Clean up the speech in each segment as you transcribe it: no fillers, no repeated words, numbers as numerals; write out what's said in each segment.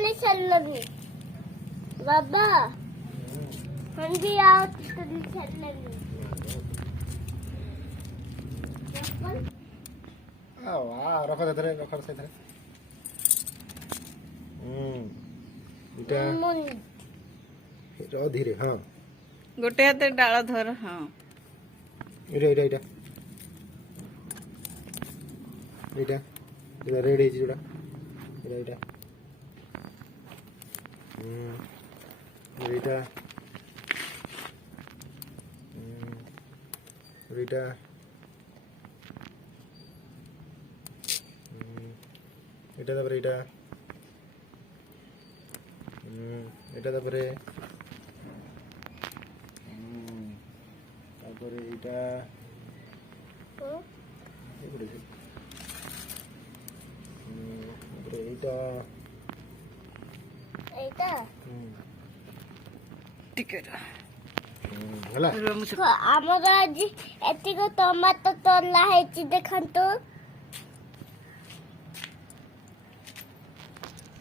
ତଲି ଛାଡ଼ିଲନି ବାବା ହଣ୍ଡି ଆଉ ତଲି ଛାଡ଼ିଲନି रख दे रख से धीरे हाँ गोटे हाथ डाल धर हाँ रेडी जोड़ा এটা তারপরে এটা তারপরে তারপরে এটা তারপরে এইটা এইটা টিকেট ହେଲା ଆମର ଆଜି ଏତିକି ଟମାଟୋ ତଲା ହେଇଛି ଦେଖନ୍ତୁ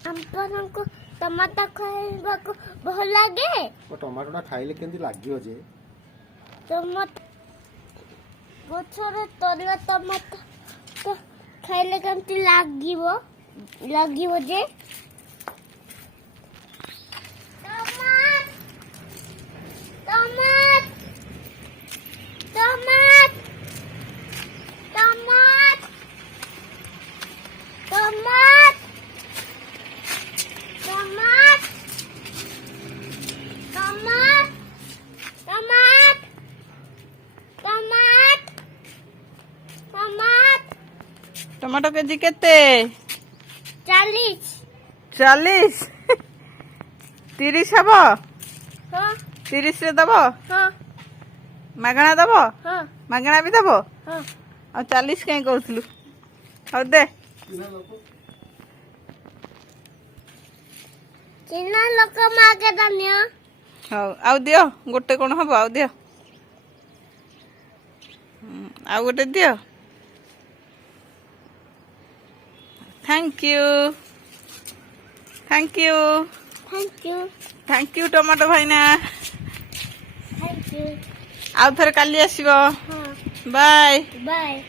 ଆପଣଙ୍କୁ ଟମାଟୋ ଖାଇବାକୁ ଭଲ ଲାଗେ ଟମାଟୋଟା ଖାଇଲେ କେମିତି ଲାଗିବ ଯେ ଟମାଟୋ ଗଛରେ ତଲା ଟମାଟୋ ଖାଇଲେ କେମିତି ଲାଗିବ ଯେ टमाटो केजी केते 40 30 हब हाँ 30 रे दब हाँ मागणा दब हाँ मागणा भी दब हाँ आ 40 कहीं कहलु हो दे चिन्ना लोक मागे दानिया हो आउ दियो गोटे कोन हबो आउ दियो आउ गोटे दियो thank you thank you thank you tomato भाईना थैंक यू आउ थरे काली आसीबो हाँ बाय बाय